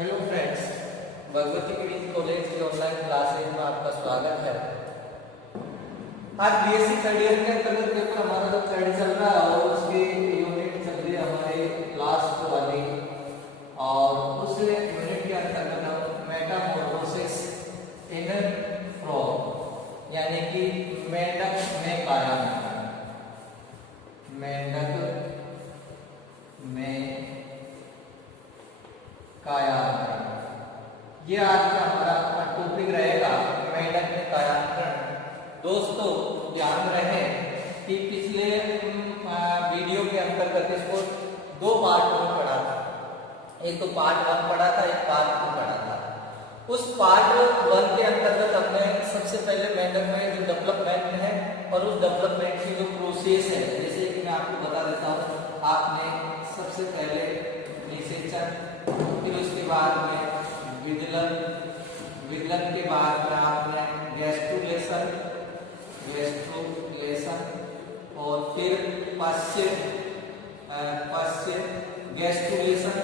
Hello friends, Bhagwati Girish college की online classes में आपका स्वागत है। आज बीएससी थर्ड ईयर के अंतर्गत पेपर हमारा जो थर्ड चल रहा है और उसकी यूनिट चल रही है हमारी लास्ट वाली, और उस यूनिट के अंतर्गत हम मेटामॉर्फोसिस इन फ्रॉग यानी कि मेंढक में कायान्तरण, मेंढक में कायान्तरण, ये आज का हमारा टॉपिक रहेगा, मेंढक में कायान्तरण। दोस्तों ध्यान रहे कि पिछले वीडियो के अंतर्गत इसको दो पार्ट में पढ़ा था। एक तो पार्ट 1 पढ़ा था, एक पार्ट 2 पढ़ा था। उस पार्ट 1 के अंतर्गत हमने सबसे पहले मेंढक में जो डेवलपमेंट है और उस डेवलपमेंट की जो प्रोसेस है, जैसे कि मैं आपको बता देता हूँ। आपने सबसे पहले निषेचन, फिर उसके बाद में विदलन, विदलन के बाद में आपने गैस्ट्रुलेशन, और फिर पश्च गैस्ट्रुलेशन,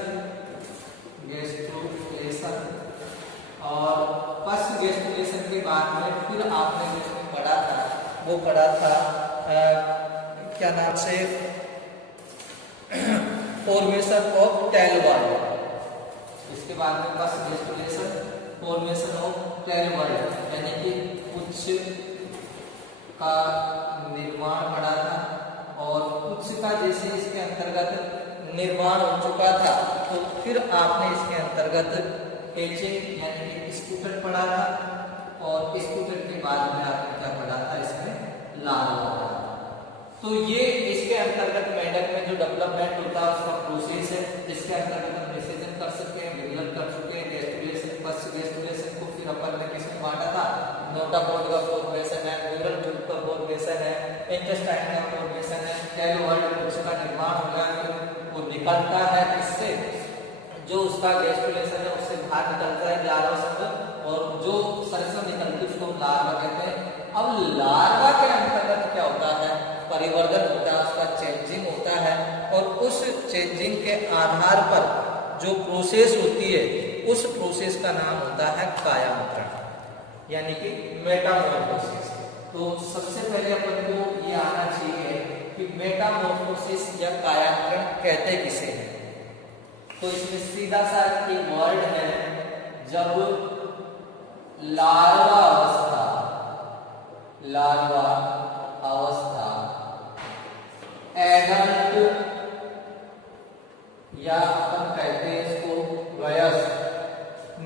और पश्च गैस्ट्रुलेशन के बाद में फिर आपने जो पढ़ा था वो पढ़ा था क्या नाम से, फॉर्मेशन ऑफ टेल वर्ड। इसके बाद में बस gastrulation, formation of tail word यानी कि पुच्छ का निर्माण पड़ा था, और पुच्छ का जैसे इसके अंतर्गत निर्माण हो चुका था तो फिर आपने इसके अंतर्गत एचिंग यानी कि स्कूटर पढ़ा था, और स्कूटर के बाद में आपने क्या पढ़ा था, इसमें लार्वा। तो ये इसके अंतर्गत मेंढक में जो डेवलपमेंट होता है उसका प्रोसेस है, जिसके अंतर्गत हम निषेचन कर सकते हैं, विदलन कर चुके हैं, गैस्ट्रुलेशन, पश्च गैस्ट्रुलेशन को फिर अपन ने किसमें बांटा था, नोटापोड का फॉर्मेशन है, न्यूरल ट्यूब का फॉर्मेशन है, इंटेस्टाइन का फॉर्मेशन है, टेल वर्ड उसका निर्माण हो गया, फिर वो निकलता है इससे, जो उसका गैस्ट्रुलेशन है उससे बाहर निकलता है लार्वा शब्द, और जो सरसों निकलती है उसको लार्वा कहते हैं। अब लार्वा के अंतर्गत क्या होता है, परिवर्तन होता है, उसका चेंजिंग होता है, और उस चेंजिंग के आधार पर जो प्रोसेस होती है उस प्रोसेस का नाम होता है कायान्तरण यानी कि मेटामॉर्फोसिस। तो सबसे पहले अपन को ये आना चाहिए कि मेटामॉर्फोसिस या कायान्तरण कहते किसे हैं। तो इसमें सीधा सा एक वर्ड है, जब लार्वा अवस्था एडल्ट या अपन कहते हैं इसको वयस्क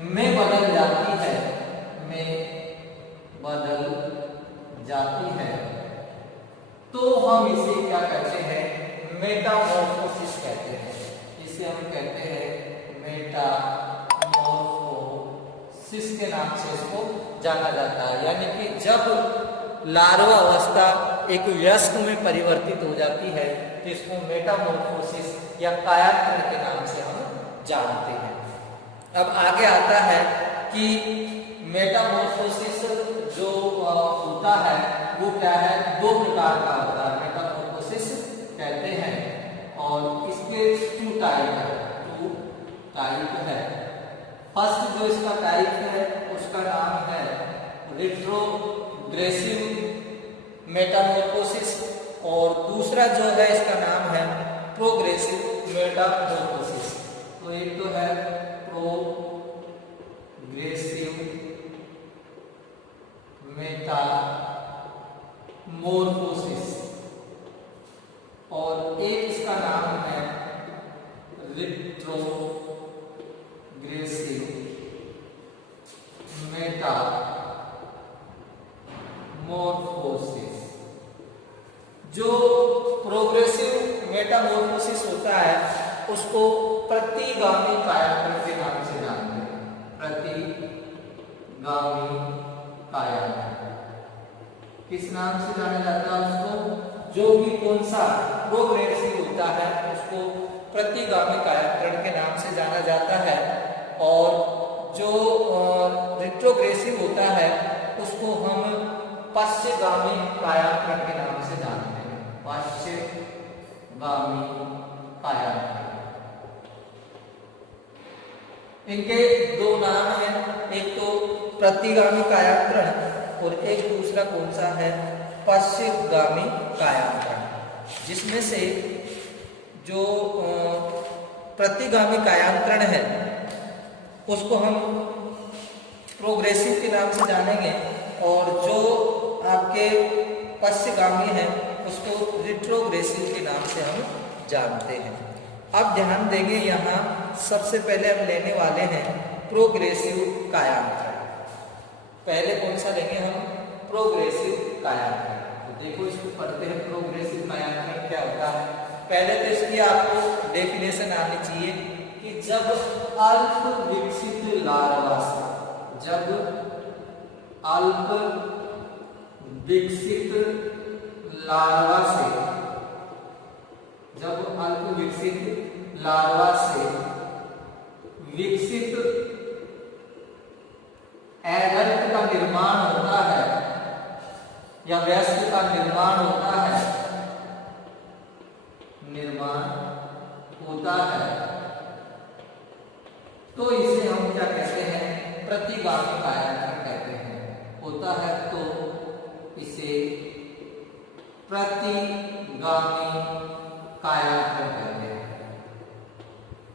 में बदल जाती है, तो हम इसे क्या कहते हैं, मेटामॉर्फोसिस कहते हैं। इसे हम कहते हैं मेटामॉर्फोसिस के नाम से इसको जाना जाता है, यानी कि जब लार्वा अवस्था एक वयस्क में परिवर्तित हो जाती है तो इसको मेटामॉर्फोसिस या कायान्तरण के नाम से हम जानते हैं। अब आगे आता है कि मेटामॉर्फोसिस जो होता है वो क्या है, दो प्रकार का होता है, मेटामॉर्फोसिस कहते हैं, और इसके टू टाइप है। फर्स्ट जो इसका टाइप है उसका नाम है रिट्रोग्रेसिव मेटामॉर्फोसिस, और दूसरा जो है इसका नाम है प्रोग्रेसिव मेटामॉर्फोसिस। तो एक तो है प्रोग्रेसिव मेटामॉर्फोसिस, और एक इसका नाम है रिट्रोग्रेसिव मेटामॉर्फोसिस। जो प्रोग्रेसिव मेटामॉर्फोसिस होता है उसको प्रतिगामी कायान्तरण के नाम से जानते हैं, प्रतिगामी कायान्तरण किस नाम से जाना जाता है उसको, जो भी कौन सा प्रोग्रेसिव होता है उसको प्रतिगामी कायान्तरण के नाम से जाना जाता है, और जो रिट्रोग्रेसिव होता है उसको हम पश्चगामी कायान्तरण के नाम से जानते हैं, पश्चगामी कायान्तरण। इनके दो नाम हैं, एक तो प्रतिगामी कायांतरण और एक दूसरा कौन सा है, पश्चिमगामी कायांतरण। जिसमें से जो प्रतिगामी कायांतरण है उसको हम प्रोग्रेसिव के नाम से जानेंगे और जो आपके पश्चिमगामी है उसको रिट्रोग्रेसिव के नाम से हम जानते हैं। अब ध्यान देंगे यहाँ सबसे पहले हम लेने वाले हैं प्रोग्रेसिव कायांतरण। पहले कौन सा लेंगे हम, प्रोग्रेसिव कायांतरण। तो देखो इसको पढ़ते हैं, प्रोग्रेसिव कायांतरण क्या होता है। पहले तो इसकी आपको डेफिनेशन आनी चाहिए कि जब अल्प विकसित लार्वा से, जब अल्प विकसित लार्वा से, जब अल्प विकसित लार्वा से विकसित एडल्ट का निर्माण होता है या वयस्क का निर्माण होता है, तो इसे हम क्या कहते हैं, प्रतिगामी कायांतरण कहते हैं। होता है तो इसे प्रतिगामी कायांतरण कहते हैं।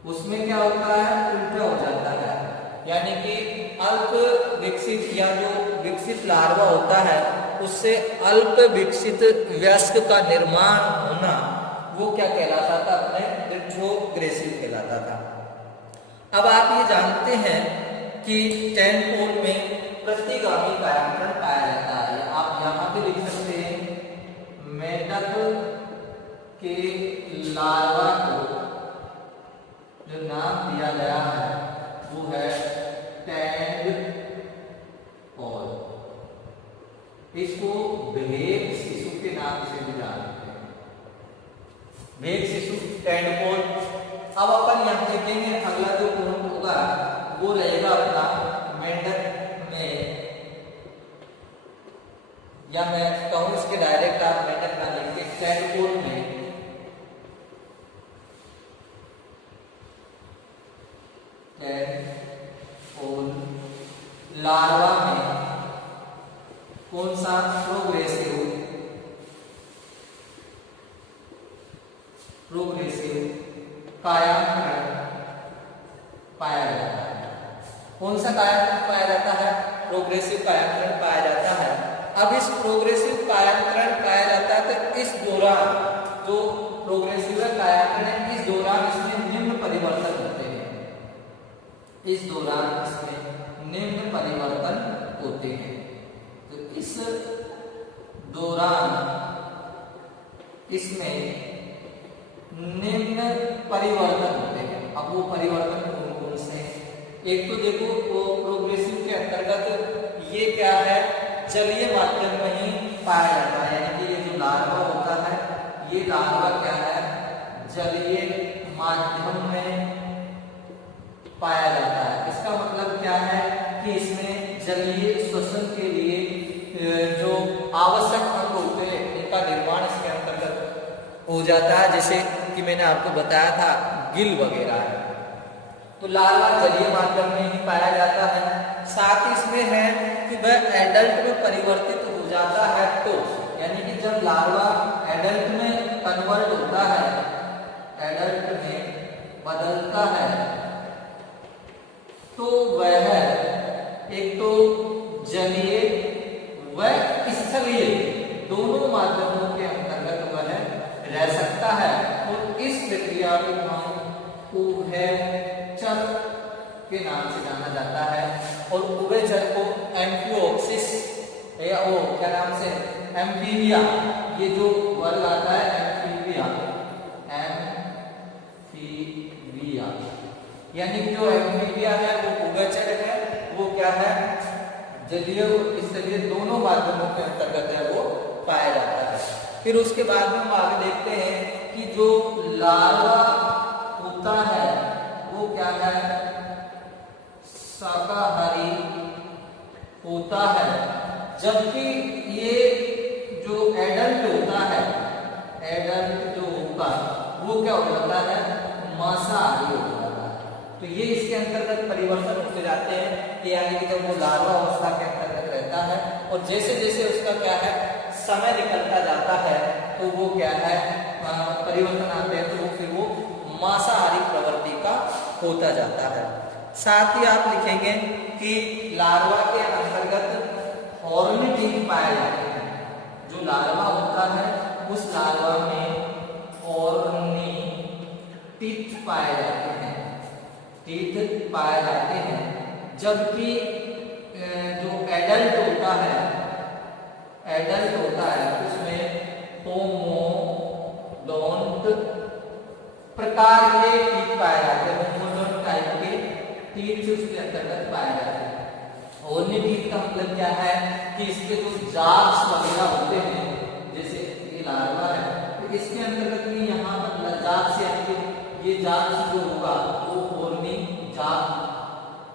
उसमें क्या होता है, उल्टा हो जाता है, यानी कि अल्प विकसित या जो विकसित लार्वा होता है उससे अल्प विकसित वयस्क का निर्माण होना, वो क्या कहलाता था, अपने रिट्रोग्रेसिव कहलाता था। अब आप ये जानते हैं कि टेडपोल में प्रतिगामी कायांतरण पाया जाता है। आप यहाँ पे लिख सकते हैं, मेंढक के लार्वा को जो नाम दिया गया है वो है टेडपोल। इसको भेग शिशु के नाम से भी जानते हैं, भेग शिशु टेडपोल। अब अपन यहाँ लिखेंगे, अगला जो पूर्ण होगा वो रहेगा अपना मेंढक में, या मैं कहूँ इसके डायरेक्ट आप मेंढक ना लिख के टेडपोल में टेडपोल लार्वा में कौन सा, प्रोग्रेसिव कायांतरण पाया जाता है। कौन सा कायांतरण पाया जाता है, प्रोग्रेसिव कायांतरण पाया जाता है। अब इस प्रोग्रेसिव कायांतरण पाया जाता है तो इस दौरान जो प्रोग्रेसिव कायांतरण है, इस दौरान इसमें निम्न परिवर्तन होते हैं, इस दौरान इसमें निम्न परिवर्तन होते हैं। तो इस दौरान इसमें निम्न परिवर्तन होते हैं। अब वो परिवर्तन कौन कौन से हैं, एक तो देखो वो प्रोग्रेसिव के अंतर्गत ये क्या है, जलीय माध्यम में ही पाया जाता है, यानी कि ये जो लार्वा होता है ये लार्वा क्या है, जलीय माध्यम में पाया जाता है। इसका मतलब क्या है कि इसमें जलीय श्वसन के लिए जो आवश्यक अंग होते हैं उनका निर्माण इसके अंतर्गत हो जाता है, जैसे कि मैंने आपको बताया था गिल वगैरह है। तो लार्वा जलीय माध्यम में ही पाया जाता है। साथ ही इसमें है कि वह एडल्ट में परिवर्तित हो जाता है, तो यानी कि जब लार्वा एडल्ट में कन्वर्ट होता है, एडल्ट में बदलता है, तो वह एक तो जलीय व स्थलीय दोनों माध्यमों के अंतर्गत वह रह सकता है। और इस प्रक्रिया को हम उभयचर के नाम से जाना जाता है। और उभयचर को एम्फियोक्सिस या वो क्या नाम से, एम्फीबिया, ये जो वर्ग आता है एम्फीबिया, एम्फीबिया, यानी कि जो एम्फीबिया है वो उभयचर है, वो क्या है, जलीय और स्थलीय दोनों माध्यमों के अंतर्गत है वो पाया जाता है। फिर उसके बाद में हम आगे देखते हैं कि जो लार्वा होता है वो क्या है, शाकाहारी होता है, जबकि ये जो एडल्ट होता है, एडल्ट जो होगा वो क्या हो जाता है, मांसाहारी हो जाता है। तो ये इसके अंतर्गत परिवर्तन होते जाते हैं कि यानी कि जब वो लार्वा अवस्था के अंतर्गत रहता है और जैसे जैसे उसका क्या है समय निकलता जाता है तो वो क्या है परिवर्तन आते हैं, तो वो फिर वो मांसाहारी प्रवृत्ति का होता जाता है। साथ ही आप लिखेंगे कि लार्वा के अंतर्गत हॉर्नी टीथ पाए जाते हैं। जो लार्वा होता है उस लार्वा में हॉर्नी टीथ पाए जाते हैं, टीथ पाए जाते हैं, जबकि जो एडल्ट होता है उसमें होमोडोंट प्रकार के टीथ पाए जाते हैं, होमोडोंट टाइप के टीथ उसके अंतर्गत पाए जाते हैं। हॉर्नी टीथ का मतलब क्या है कि इसके जो जार्स वगैरह होते हैं, जैसे ये लार्वा है तो इसके अंतर्गत भी यहाँ पर जार्स यानी ये जार्स जो होगा वो हॉर्नी जार्स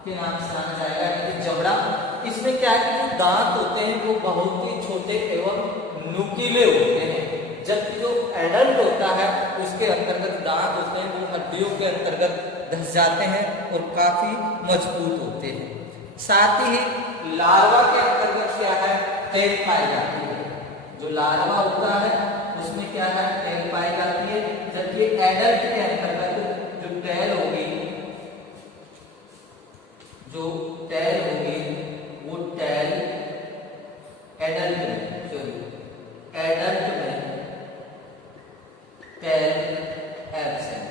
के नाम से जाना जाएगा, यानी जबड़ा। इसमें क्या है कि जो दांत होते हैं वो बहुत ही छोटे एवं नुकीले होते हैं, जबकि जो एडल्ट होता है उसके अंतर्गत दांत होते हैं वो हड्डियों के अंतर्गत धंस जाते हैं और काफी मजबूत होते हैं। साथ ही लार्वा के अंतर्गत क्या है टेल पाई जाती है। जो लार्वा होता है उसमें क्या है टेल पाई जाती है, जबकि एडल्ट के अंतर्गत जो टेल होगी वो टेल एडल्ट में टेल एब्सेंट।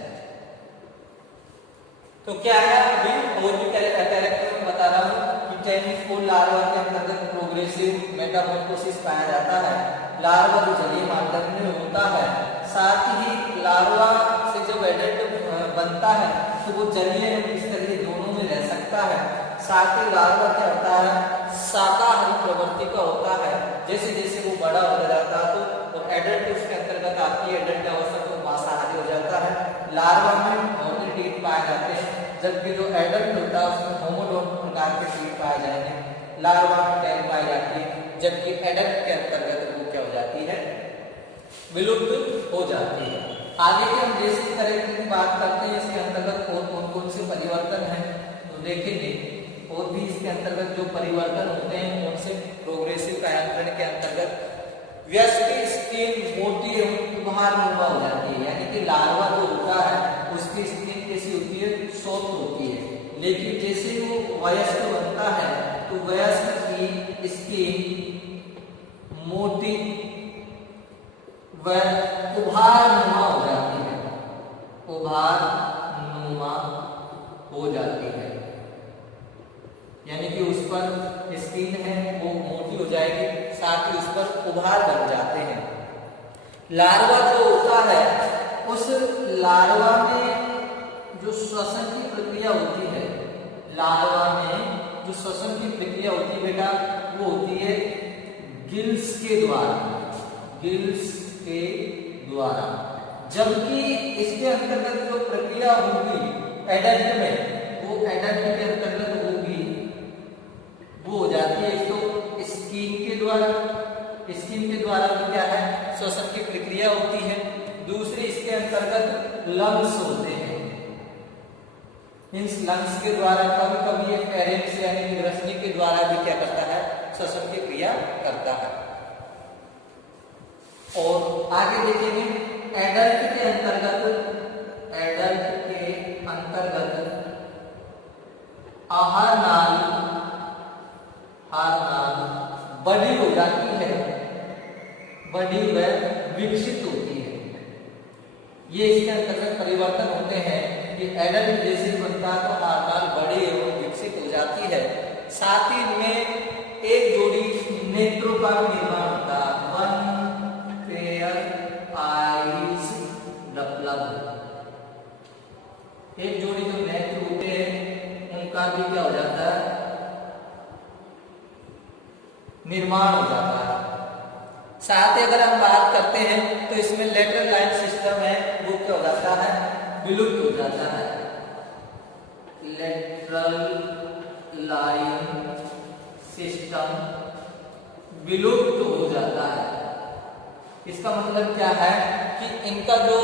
तो क्या है अभी और भी कैरेक्टर में बता रहा हूं कि टेनिफोर लार्वा के अंतर्गत प्रोग्रेसिव मेटामॉर्फोसिस पाया जाता है। लार्वा जो जलीय माध्यम में होता है, साथ ही लार्वा से जब एडल्ट बनता है तो वो जलीय एवं स्तरीय दोनों में रह सकता है। साथ ही लार्वा क्या होता है शाकाहारी प्रवृत्ति का होता है, जैसे जैसे वो बड़ा होता जाता है तो एडल्ट उसके अंतर्गत आती है, एडल्ट अवस्था तो मांसाहारी हो जाता है। लार्वा में हॉर्नी टीथ पाए जाते हैं, जबकि जो एडल्ट होता है उसमें होमोडोंट प्रकार के टीथ पाए जाएंगे। लार्वा में टेल पाई जाती है, जबकि एडल्ट के अंतर्गत वो क्या हो जाती है विलुप्त हो जाती है। आगे के हम जैसे तरह की बात करते हैं इसके अंतर्गत और कौन से परिवर्तन है तो देखेंगे, और भी इसके अंतर्गत जो परिवर्तन होते हैं कौन से प्रोग्रेसिव कायांतरण के अंतर्गत वयस्क की स्किन मोटी एवं उभारनुमा हो जाती है, यानी कि लार्वा जो होता है उसकी स्किन कैसी होती है सॉफ्ट होती है, लेकिन जैसे वो वयस्क बनता है तो वयस्क की स्किन मोटी व उभारनुमा हो जाती है, उभारनुमा हो जाती है, यानी कि उस पर स्किन है वो मोटी हो जाएगी, साथ ही उस पर उभार बन जाते हैं। लार्वा जो होता है उस लार्वा में जो श्वसन की प्रक्रिया होती है, लार्वा में जो श्वसन की प्रक्रिया होती है बेटा वो होती है गिल्स के द्वारा, गिल्स के द्वारा, जबकि इसके अंतर्गत जो प्रक्रिया होगी एडल्ट में वो एडल्ट के अंतर्गत होगी वो हो जाती है तो स्किन के द्वारा, स्किन के द्वारा भी क्या है श्वसन की प्रक्रिया होती है। दूसरी इसके अंतर्गत लंग्स होते हैं, मींस लंग्स के द्वारा कभी कभी ये फेरेंक्स यानी रश्मि के द्वारा भी क्या करता है श्वसन की क्रिया करता है। और आगे देखेंगे एडल्ट के अंतर्गत, एडल्ट के अंतर्गत आहार नाल बड़ी हो जाती है, बड़ी व विकसित होती है। ये इसके अंतर्गत परिवर्तन होते हैं कि एडल्ट जैसे बनता है तो आहार बड़ी एवं विकसित हो जाती है। साथ ही इनमें एक जोड़ी नेत्रों का निर्माण होता है, वन पेयर आईज डेवलप, एक जोड़ी जो नेत्र होते हैं उनका भी क्या हो जाता है निर्माण हो जाता है। साथ ही अगर हम बात करते हैं तो इसमें लेटरल लाइन सिस्टम है वो क्या हो जाता है विलुप्त हो जाता है, लेटरल लाइन सिस्टम विलुप्त हो जाता है। इसका मतलब क्या है कि इनका जो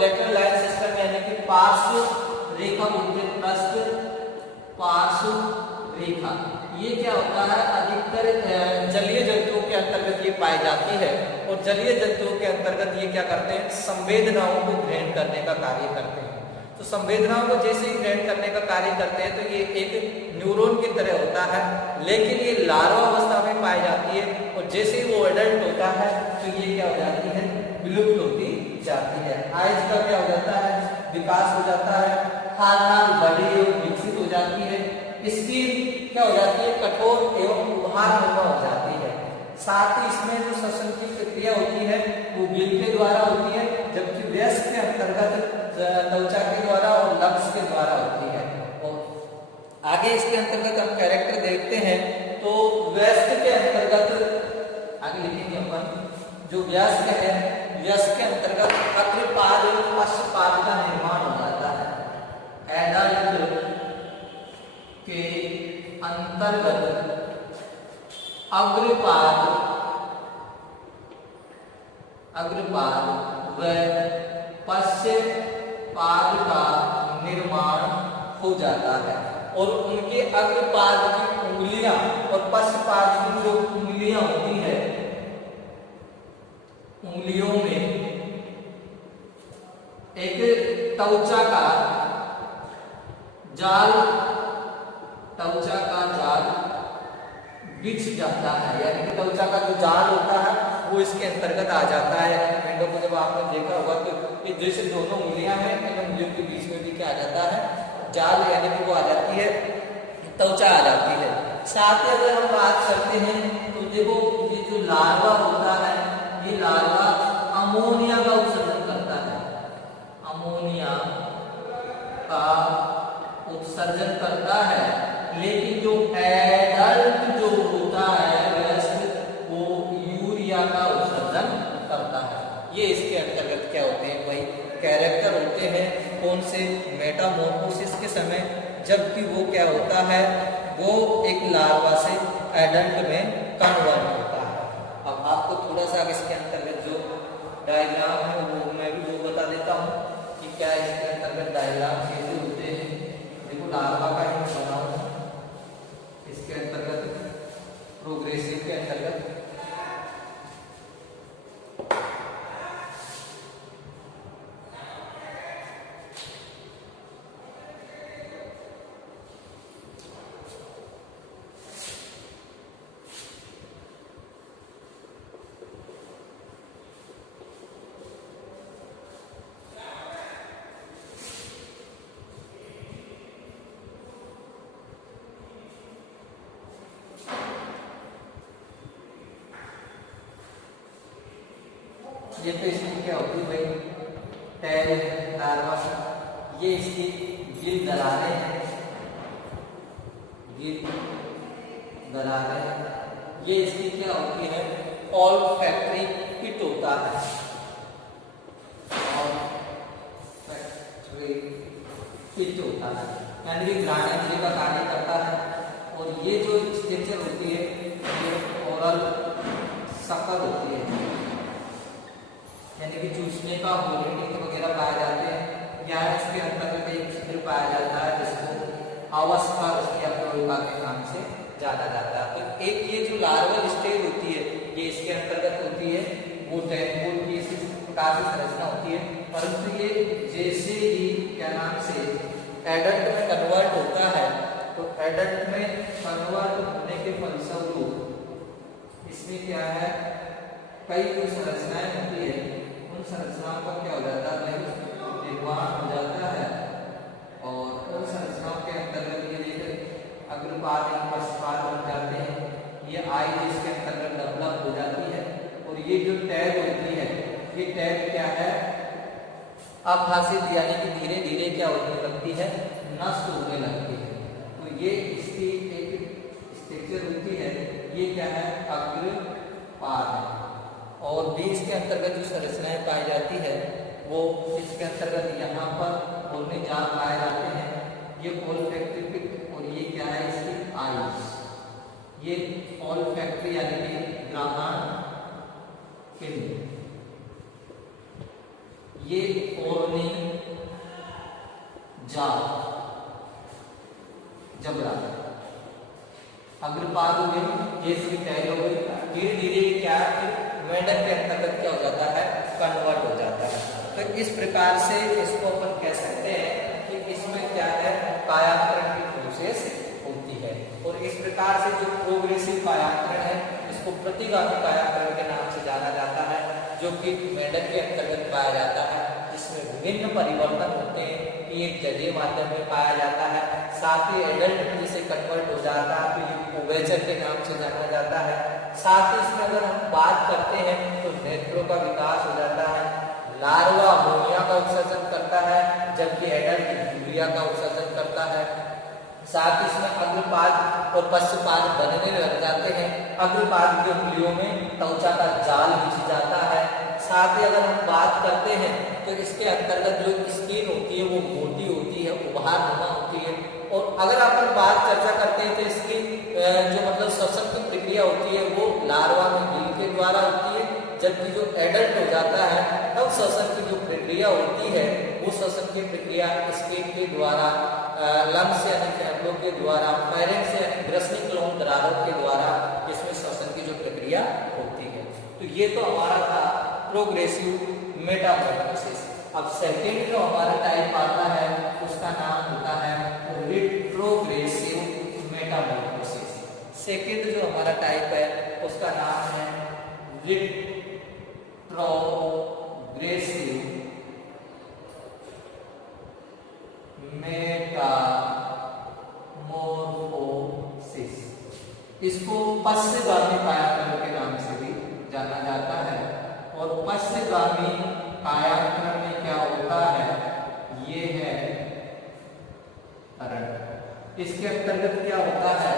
लेटरल लाइन सिस्टम यानी कि पार्श्व रेखा बोलते हैं प्लस आंसू रेखा। ये क्या होता है, अधिकतर जलीय जंतुओं के अंतर्गत ये पाई जाती है और जलीय जंतुओं के अंतर्गत ये क्या करते हैं, संवेदनाओं को ग्रहण करने का कार्य करते हैं। तो संवेदनाओं को जैसे ही ग्रहण करने का कार्य करते हैं तो ये एक न्यूरॉन की तरह होता है, लेकिन ये लार्वा अवस्था में पाई जाती है और जैसे ही वो एडल्ट होता है तो ये क्या हो जाती है, विलुप्त होती जाती है। आयज का क्या हो जाता है, विकास हो जाता है, खाद्यान्न बड़ी एवं विकसित हो जाती है, इसकी क्या हो जाती है, कठोर एवं उभार हो जाती है। साथ ही इसमें जो श्वसन की प्रक्रिया होती है वो गिल के द्वारा होती है, जबकि वयस्क के अंतर्गत त्वचा के द्वारा और लक्स के द्वारा होती है। और आगे इसके अंतर्गत हम कैरेक्टर देखते हैं तो वयस्क के अंतर्गत आगे लिखेंगे अपन, जो वयस्क है, वयस्क के अंतर्गत अग्रपाद एवं पश्चपाद का निर्माण हो जाता है। एडल्ट के अंतर्गत अग्रपाद व पश्चपाद का निर्माण हो जाता है और उनके अग्रपाद की उंगलियां और पश्चपाद की जो उंगलियां होती है, उंगलियों में एक त्वचा का जाल बिछ जाता है, यानी कि त्वचा का जो जाल होता है वो इसके अंतर्गत आ जाता है। मेंढकों को जब आपने देखा होगा तो ये जैसे दोनों उंगलियां हैं, इन उंगलियों के बीच में भी क्या आ जाता है, जाल, यानी कि वो आ जाती है, त्वचा आ जाती है। साथ ही अगर हम बात करते हैं तो देखो ये जो लार्वा होता है, ये लार्वा अमोनिया का उत्सर्जन करता है, अमोनिया का उत्सर्जन करता है, लेकिन जो एडल्ट जो होता है वयस्क, वो यूरिया का उत्सर्जन करता है। ये इसके अंतर्गत क्या होते हैं भाई, कैरेक्टर होते हैं। कौन से, मेटामॉर्फोसिस के समय, जबकि वो क्या होता है, वो एक लार्वा से एडल्ट में कन्वर्ट होता है। अब आपको थोड़ा सा इसके अंतर्गत जो डायग्राम है वो मैं भी वो बता देता हूँ कि क्या इसके अंतर्गत डायग्राम कैसे होते हैं। देखो लार्वा का ही बनाओ, इसके अंतर्गत प्रोग्रेसिव के अंतर्गत ये तो इसकी क्या होती है भाई, टैल लार्वा, ये इसकी गिल दरारें हैं, गिल दरारें, ये इसकी क्या होती है, ऑल्फैक्टरी पिट होता है, ऑल्फैक्टरी पिट होता है, यानी कि घ्राणेंद्रिय का कार्य करता है। और ये जो स्ट्रक्चर होती है ये ओरल शक्कर होती है, यानी कि चूसने का होलिटिक वगैरह पाए जाते हैं। या इसके अंतर्गत एक छिद्र पाया जाता है जिसको अवस्था उसकी अप्रोका के नाम से जाना जाता है। तो एक ये जो लार्वल स्टेज होती है ये इसके अंतर्गत होती है, वो टेम्पोल की इस प्रकार की संरचना होती है। परंतु ये जैसे ही क्या नाम से एडल्ट में कन्वर्ट होता है तो एडल्ट में कन्वर्ट होने के फलस्वरूप इसमें क्या है, कई जो संरचनाएं होती है उन संरचनाओं का क्या हो जाता है, निर्माण हो जाता है। और उन संरचनाओं के अंतर्गत ये देखिए अग्रपाद एवं पश्चपाद बन जाते हैं, ये आई इसके अंतर्गत डेवलप हो जाती है। और ये जो टैग होती है, ये टैग क्या है, अपहासित, यानी कि धीरे धीरे क्या होने लगती है, नष्ट होने लगती है। तो ये इसकी एक स्ट्रक्चर होती है, ये क्या है, अग्रपाद है। और बीज के अंतर्गत जो संरचनाएं पाई जाती है वो इसके अंतर्गत यहाँ पर बोलने जाल पाए जाते हैं। ये ऑल्फैक्टरी पिट और ये क्या है, इसकी आईज, ये ऑल्फैक्टरी यानी कि ग्राहण पिंड, ये ओरनी जाल जबड़ा। अग्रपाद हो गई, ये इसकी टैल हो गई। धीरे धीरे क्या है, मेंढक के अंतर्गत क्या हो जाता है, कन्वर्ट हो जाता है। तो इस प्रकार से इसको अपन कह सकते हैं कि इसमें क्या है, कायांतरण की प्रोसेस होती है। और इस प्रकार से जो प्रोग्रेसिव कायांतरण है, इसको प्रतिगामी कायांतरण के नाम से जाना जाता है, जो कि मेंढक के अंतर्गत पाया जाता है। इसमें विभिन्न परिवर्तन होते हैं, एक जलीय माध्यम में पाया जाता है, साथ ही एडल्ट से कन्वर्ट हो जाता है, तो ये उभयचर के नाम से जाना जाता है। साथ ही इसमें अगर हम बात करते हैं तो नेत्रों का विकास हो जाता है, लार्वा अमोनिया का उत्सर्जन करता है, जबकि एडल्ट यूरिया का उत्सर्जन करता है। साथ ही इसमें अग्रपाद और पश्चपाद बनने लग जाते हैं। अग्रपाद की उंगलियों में त्वचा का जाल बिछ जाता है। साथ ही अगर हम बात करते हैं तो इसके अंतर्गत जो स्किन होती है वो मोटी होती है, उभारनुमा होती है। और अगर अपन बात चर्चा करते हैं तो इसकी जो मतलब श्वसन की प्रक्रिया होती है वो लार्वा में गिल के द्वारा होती है, जबकि जो एडल्ट हो जाता है तब श्वसन की जो प्रक्रिया होती है वो श्वसन की प्रक्रिया स्किन के द्वारा, लंग्स यानी फेफड़ों के द्वारा, फायरिंग्स यानी ग्रसनिक लोन दरारों के द्वारा इसमें श्वसन की जो प्रक्रिया होती है। तो ये तो हमारा था प्रोग्रेसिव मेटामॉर्फोसिस। अब सेकेंड जो हमारा टाइप आता है उसका नाम होता है रिट्रोग्रेसिव मेटामॉर्फोसिस। सेकेंड जो हमारा टाइप है उसका नाम है रिट्रोग्रेसिव मेटामॉर्फोसिस। इसको पश्चगामी कायांतरण के नाम से भी जाना जाता है। और पश्चगामी कायांतरण में क्या होता है, ये है तरंग। इसके अंतर्गत क्या होता है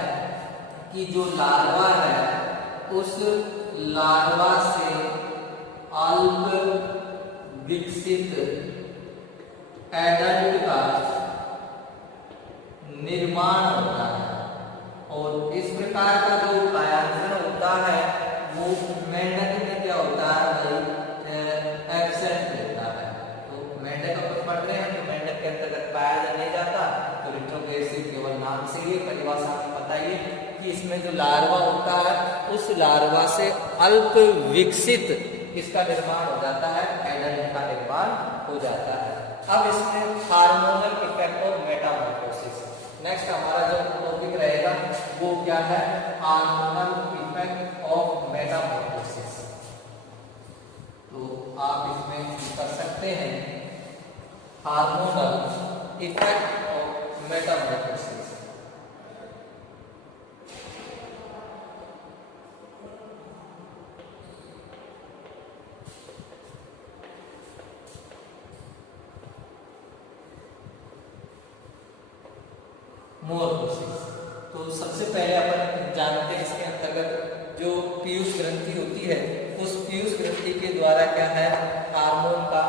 कि जो लार्वा है उस लार्वा से अल्प विकसित एडल्ट का निर्माण होता है। और इस प्रकार का जो कायांतरण होता है वो मेंढक में क्या होता है भाई, एब्सेंट होता है। तो मेंढक अपन पढ़ रहे हैं तो मेंढक के अंतर्गत पाया नहीं जाता, तो रिट्रोग्रेसिव केवल नाम से ही परिभाषा में बताइए कि इसमें जो लार्वा होता है उस लार्वा से अल्प विकसित इसका निर्माण हो जाता है, एडल्ट का निर्माण हो जाता है। अब इसमें हार्मोनल इफेक्ट और मेटामॉर्फोसिस नेक्स्ट हमारा जो टॉपिक रहेगा वो क्या है, हार्मोनल इफेक्ट ऑफ मेटामॉर्फोसिस। तो आप इसमें कर सकते हैं हार्मोनल इफेक्ट ऑफ मेटामॉर्फोसिस। मोर्फोसिस। तो सबसे पहले अपन जानते हैं इसके अंतर्गत जो पीयूष ग्रंथि होती है उस पीयूष ग्रंथि के द्वारा क्या है, हार्मोन का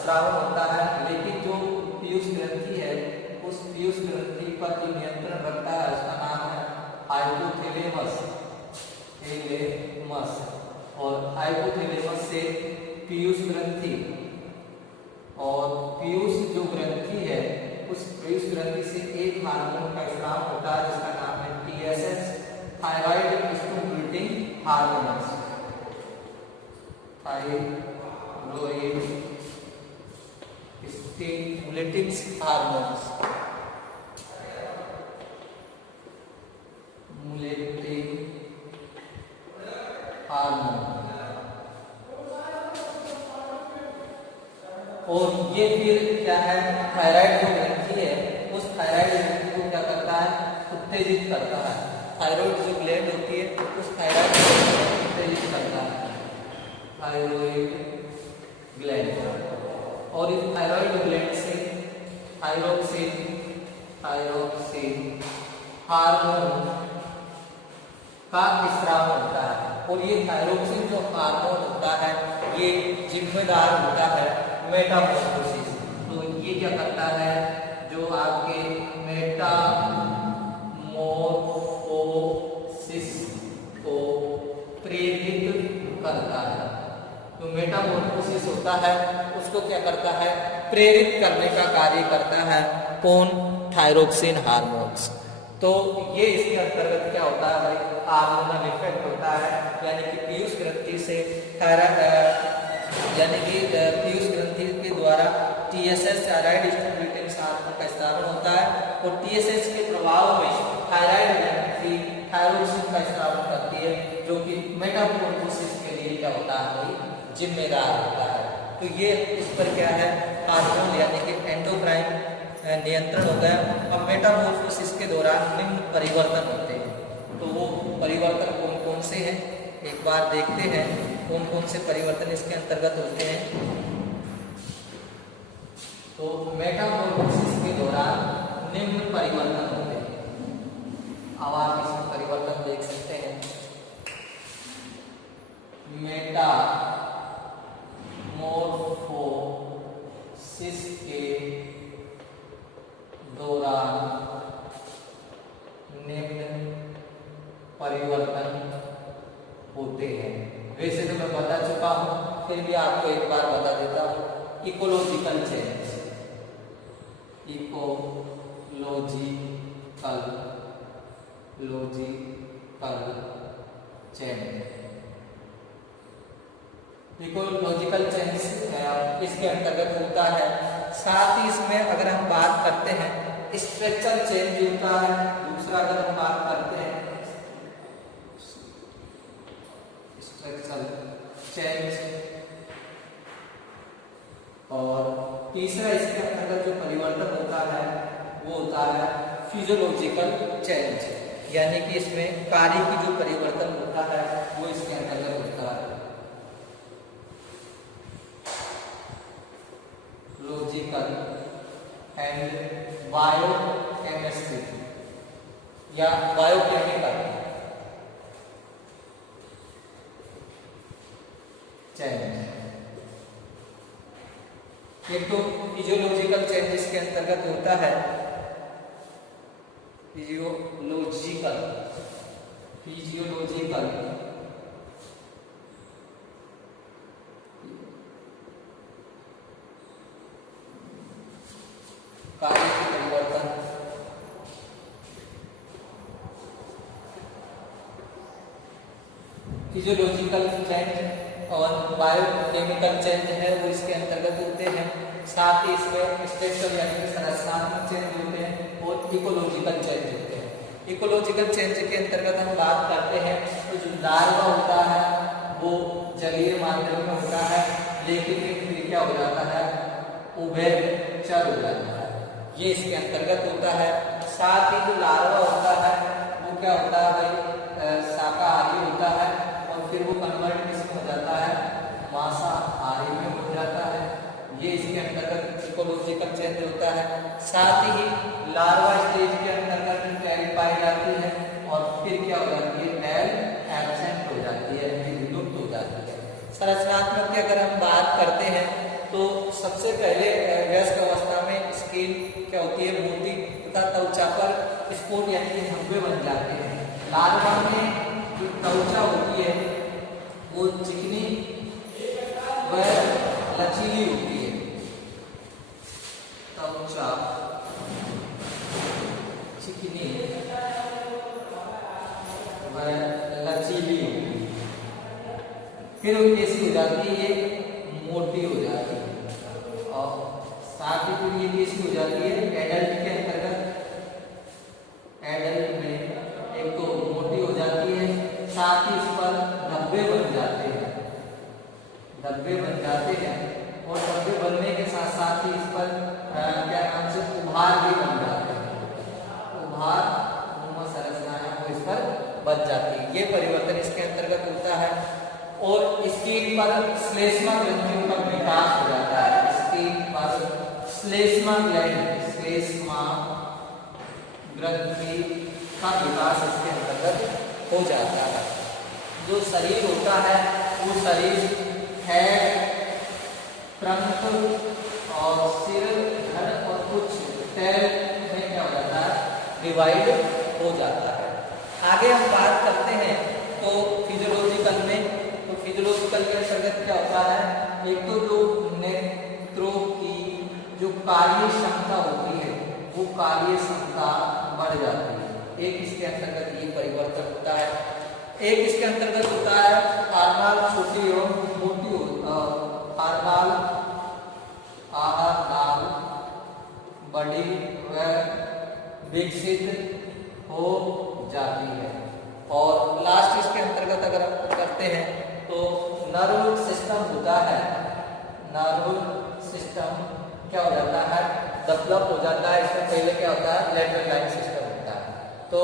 स्राव होता है। लेकिन जो पीयूष ग्रंथि है उस पीयूष ग्रंथि पर जो नियंत्रण रखता है उसका नाम है हाइपोथैलेमस। और हाइपोथैलेमस से पीयूष ग्रंथि, और पीयूष जो ग्रंथि है उस पीयूष ग्रंथि से एक हार्मोन का स्राव होता है जिसका नाम है TSH, thyroid stimulating hormones. Thyroid stimulating hormones, और ये फिर क्या है, थायराइड जो ग्रंथि है उस थायराइड ग्रंथि को क्या करता है, उत्तेजित करता है। थायराइड जो ग्लैंड होती है उस थायराइड को उत्तेजित करता है, थायराइड ग्लैंड। और इस थायराइड ग्लैंड से थायरोक्सिन हार्मोन का स्राव होता है। और ये थायरोक्सिन जो हार्मोन होता है ये जिम्मेदार होता है मेटामॉर्फोसिस। तो ये क्या करता है, जो आपके मेटामॉर्फोसिस को प्रेरित करता है। तो मेटामॉर्फोसिस होता है उसको क्या करता है, प्रेरित करने का कार्य करता है। कौन, थायरोक्सिन हार्मोन्स। तो ये इसके अंतर्गत क्या होता है भाई, हार्मोनल इफेक्ट होता है, यानी कि पीयूष ग्रंथि से यानी कि पीयूष ग्रंथि के द्वारा टीएसएच थायराइड स्टिमुलेटिंग हार्मोन का स्रावन होता है, और टीएसएच के प्रभाव में थायराइड ग्रंथि थायरोसिन का स्रावन करती है, जो कि मेटाबॉलिज्म के लिए क्या होता है भाई, जिम्मेदार होता है। तो ये इस पर क्या है, हार्मोन यानी कि एंडोक्राइन नियंत्रण हो गया। अब मेटामॉर्फोसिस के दौरान निम्न परिवर्तन होते हैं, तो वो परिवर्तन कौन कौन से हैं एक बार देखते हैं, कौन कौन से परिवर्तन इसके अंतर्गत होते हैं। तो मेटामॉर्फोसिस के दौरान निम्न परिवर्तन होते हैं। अब आप इसमें परिवर्तन देख सकते हैं। मेटामॉर्फोसिस के दौरान निम्न परिवर्तन होते हैं। वैसे तो मैं बता चुका हूं, फिर भी आपको एक बार बता देता हूं। इकोलॉजिकल चेंज, इकोलॉजिकल चेंज इसके अंतर्गत होता है। साथ ही इसमें अगर हम बात करते हैं स्ट्रक्चरल चेंज होता है। दूसरा अगर हम बात करते हैं स्ट्रक्चरल चेंज, और तीसरा इसके अंतर्गत जो परिवर्तन होता है वो होता है फिजियोलॉजिकल चेंज, यानी कि इसमें कार्य की जो परिवर्तन होता है वो इसके अंतर्गत होता है। लॉजिकल एंड बायोकेमिस्ट्री या बायोकेमिकल चेंज। एक तो फिजियोलॉजिकल चेंज इसके अंतर्गत होता है, फिजियोलॉजिकल कार्य की परिवर्तन, फिजियोलॉजिकल चेंज और बायोकेमिकल चेंज है वो इसके अंतर्गत होते हैं। साथ ही इसमें स्ट्रक्चरल यानी कि संरचनात्मक चेंज होते हैं और इकोलॉजिकल चेंज होते हैं। इकोलॉजिकल चेंज के अंतर्गत हम बात करते हैं तो जो लार्वा होता है वो जलीय माध्यम में होता है, लेकिन फिर क्या हो जाता है, उभयचर हो जाता है, ये इसके अंतर्गत होता है। साथ ही जो लार्वा होता है वो क्या होता है भाई, शाकाहारी होता है, और फिर वो कन्वर्ट किसमें हो जाता है, मांसाहारी में हो जाता है। ये इसके अंतर्गत इकोलॉजिकल चेंज होता है। साथ ही लार्वा स्टेज के अंतर्गत टेल पाई जाती है, और फिर क्या हो जाती है, टेल एब्सेंट हो जाती है, विलुप्त हो जाती है। संरचनात्मक की अगर हम बात करते हैं तो सबसे पहले वयस्क अवस्था में स्किन क्या होती है, मोटी तथा त्वचा पर स्पॉट यानी कि धब्बे बन जाते हैं। लार्वा में जो त्वचा होती है वो चिकनी व लचीली होती है। त्वचा चिकनी व लचीली होती है, फिर वो कैसी हो जाती है, ये मोटी हो जाती है। और साथ ही फिर ये कैसी हो जाती है, एडल्ट के अंतर्गत, एडल्ट में एक तो मोटी हो जाती है, साथ ही इस पर धब्बे बन जाते हैं, और धब्बे बनने के साथ साथ ही इस पर क्या नाम से उभार भी बन जाते हैं, उभार संरचना है वो इस पर बन जाती है। ये परिवर्तन इसके अंतर्गत होता है। और स्किन पर श्लेष्मा ग्रंथियों का विकास हो जाता है। स्किन पर श्लेष्मा ग्रंथि का विकास इसके अंतर्गत हो जाता है। जो शरीर होता है वो शरीर हेड, ट्रंक और सिर, धड़ और कुछ टेल में क्या हो जाता है, डिवाइड हो जाता है। आगे हम बात करते हैं तो फिजियोलॉजिकल में, तो फिजियोलॉजिकल के अंतर्गत क्या होता है, एक तो जो नेत्रों की जो कार्य क्षमता होती है वो कार्य क्षमता बढ़ जाती है। एक इसके अंतर्गत ये परिवर्तन होता है। एक इसके अंतर्गत होता है आरनाल छोटी और मोटी आरनाल बड़ी व विकसित हो जाती है। और लास्ट इसके अंतर्गत अगर हम करते हैं तो नर्व सिस्टम होता है, नर्व सिस्टम क्या हो जाता है, डेवलप हो जाता है। इसमें पहले क्या होता है, लेटरल लाइन सिस्टम होता है। तो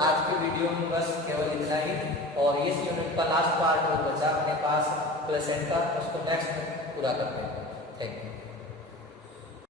आज की वीडियो में बस केवल इतना ही, और इस यूनिट का लास्ट पार्ट बचा अपने पास प्लेसेंटा, उसको नेक्स्ट पूरा करते हैं। Thank you.